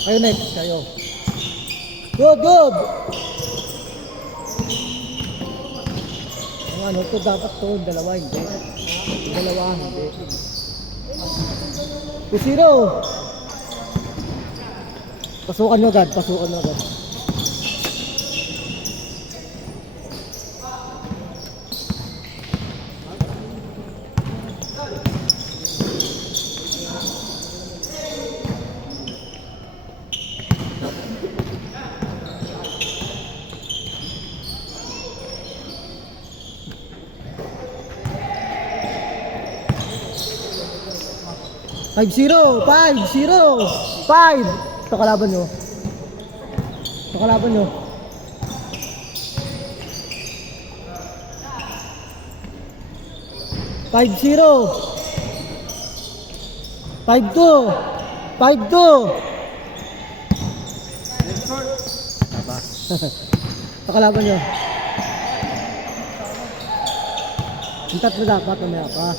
Kayo next, kayo. Good, good! Ang ano, to dapat to, dalawa, hindi. Dalawa, hindi. 2-0! Pasukan nyo agad, pasukan nyo agad. Five zero! 5! Ito kalaban nyo. Ito kalaban nyo. 5-0! 5-2! 5-2! Tapa. Ito kalaban nyo. Yung tatlo dapat mamaya pa.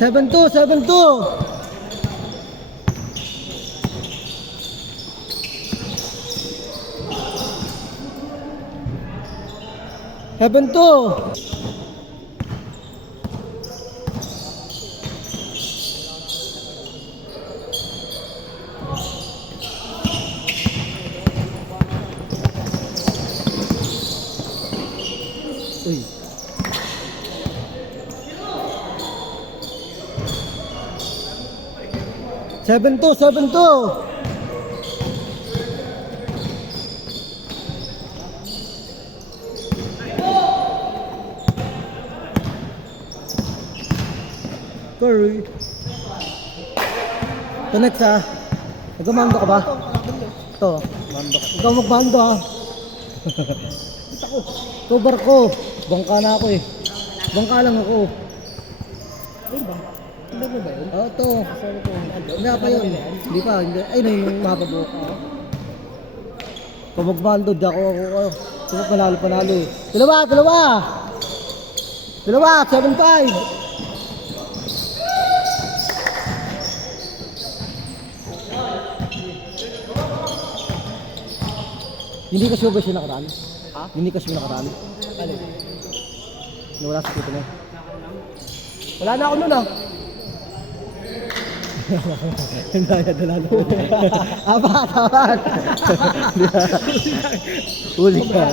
Seven two. 7-2. Uy. Seven two. Curry. Ito next ha. Nagmamando ka ba? Ito. Ikaw magmando ha. Ito barko. Bangka na ako eh. Bangka lang ako. Ayun ba? Hindi mo ba yun? Oo, ito. Hindi pa yun. Hindi pa. Ayun na yung mapabuka. Kung magmando, di ako. Panalo eh. Dalawa. 7-5. Hindi kasi yung siya nakaraan. Ha? Hindi kasi yung nakaraan. Alin? Nawala sa kuto na. Wala na ako nun ah. Dala na. Apat. Huli ka.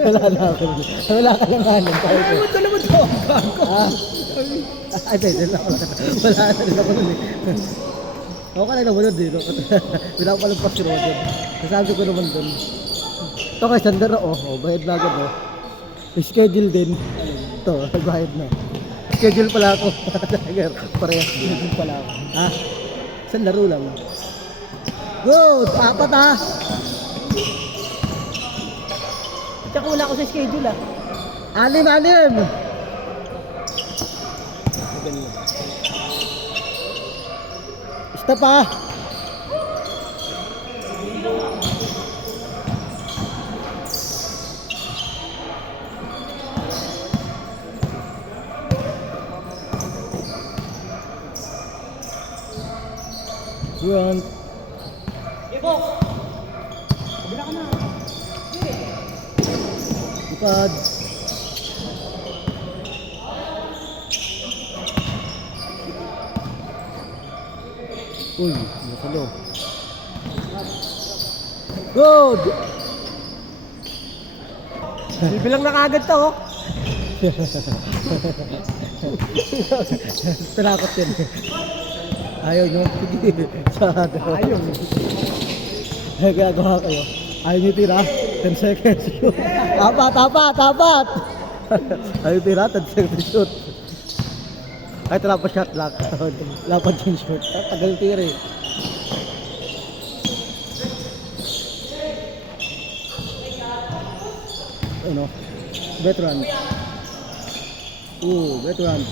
Wala na ako. Wala ka lang hanin. Ano naman ito? Ay, pwede na ako. Wala na rin ako nun eh. Ako ka lang naman dito. Wala ko palang pas si Roger. Nasabi ko naman dun. Ito kay Sander, bayad na agad schedule din. Ito, bayad na. Schedule pala ako. Parehas schedule pala ako. Ha? Isang laro lang. Good! 4 ha! Tsaka wala ako sa schedule ah. 6. Stop pa. Run. Eko! Kabila ka na. Ipad. Uy, nasalo. Good! Bibilang na kagad to oh. Tinakot yan. Ayaw nyo. Sige. Ayaw. Gagawa kayo. Ayaw nyo tira. 10 seconds shoot. Apat. Ayaw tira. 10 seconds shoot. Kahit wala pa shot lock. Wala pa dyan shoot. Tagal tira eh. Ano? Veteran. Veteran.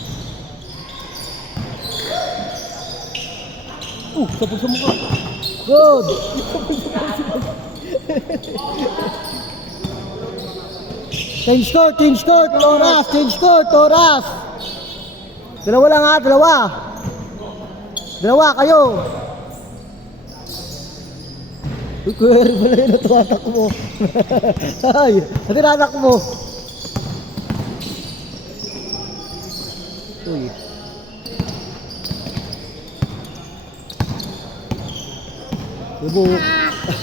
Sabog sa mukha. Good! Change court, oras, change court, oras. Dalawa lang ha, dalawa. Dalawa kayo. Uy, kuya, pala yun, natuwatak mo. Ay, natiranak mo. Uy. Bubuk.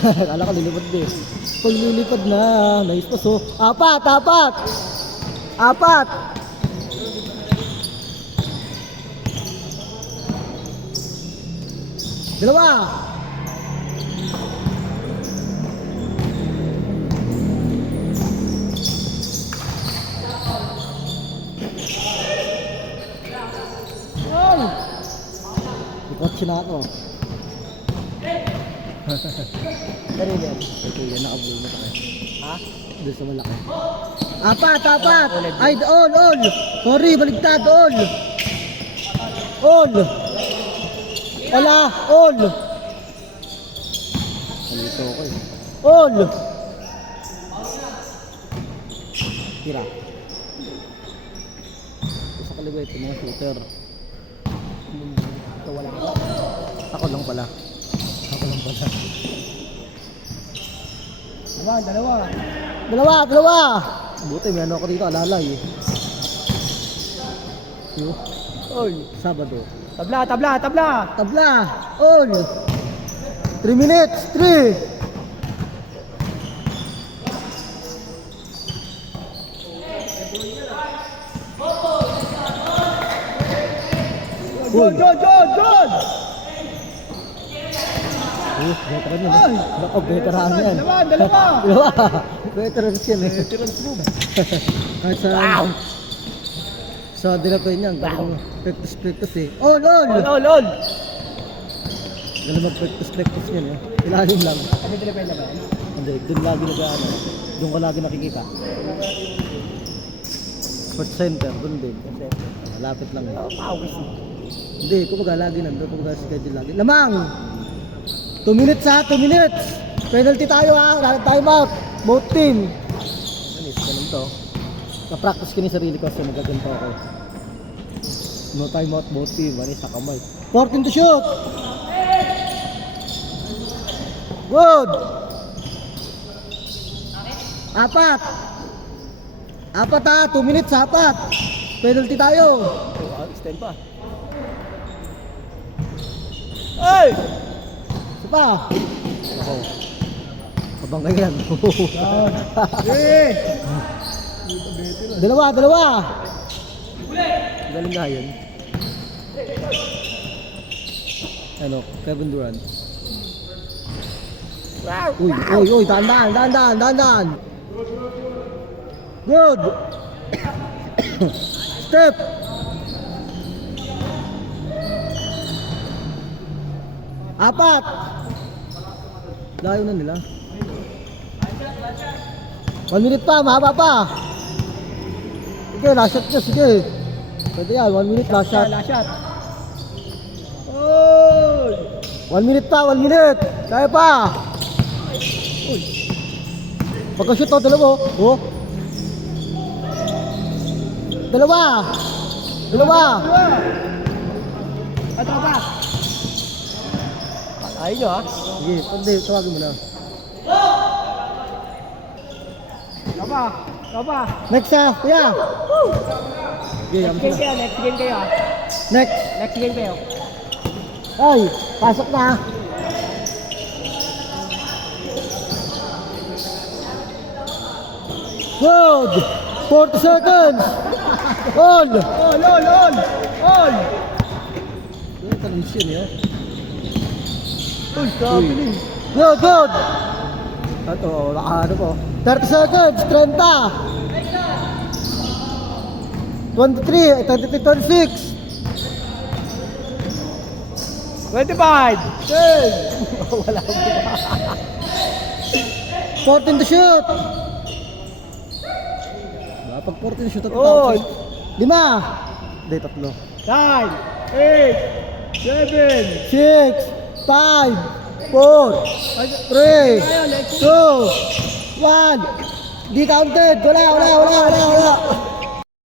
Kala ko lilipad din. Pag lilipad na, nice pass oh. Apat. Dalawa. Ikot na ako. Kanina yan. Okay, yan nakabulo na tayo. Ha? Doon sa malaki. Apat! Ay, all! Sorry, baligtad, all! Wala, all! Nalito ko eh. All! Tira. Sa kaliwa ito mga shooter. Ito wala ka. Ako lang pala. Dalawa! Buti, may ano ako dito, alalay eh. All! Sabado. Tabla! All! 3 minutes! 3! Good! Veteran yan. Nako, veteran yan. Dalawa! Veteran yan eh. Kahit sa... Sa dinapay niyan, practice eh. All! All! Ganun mag-practice yan eh. Ilalim lang. Ano dinapay na ba? Hindi, doon lagi nag-ano. Doon ko lagi nakikita. Sports center, doon din. Malapit lang eh. Hindi, kumbaga lagi nandun. Kumbaga schedule lagi. Lamang! 2 minutes ha, 2 minutes! Penalty tayo ha, time out. Both team. Ganun to. Na-practice ko ni sarili ko so magaganto ako. No time out, both team. Manis na kamay. 14 to shoot! Good! Apat ha, 2 minutes, apat. Penalty tayo. Stand pa. Ay! Isa pa. Ako. Kabangay yan. Dalawa. Galing nga yun. Ano, Kevin Durant. Uy, dahan. Good. Step. Apat. Layo na nila. 1 minute pa, mahaba pa. Sige, last shot nyo, sige. Pwede yan, 1 minute, last shot. 1 minute pa, 1 minute. Kaya pa. Pagka-shoot to, dalawa. Oh. Dalawa. Ano ba? Ayaw nyo ha? Sige, pwede, tawagin mo na. Kaba. Next ha, kuya. Sige, yaman Next na. game kayo ha? Next. Next game kayo. Ay, pasok na. Good. 40 seconds. All. All! Ano talis yun eh? Uy, sabi Good. Ito, ano po. 30 seconds. 30. 23, 26. 25! 10! Wala ko. 14 to shoot. Pag 14 to shoot at Oy! 5. Hindi, 3. 9! 8! 7! 6, 5, 4, 3, 2, 1. Di counted. Wala, wala, wala.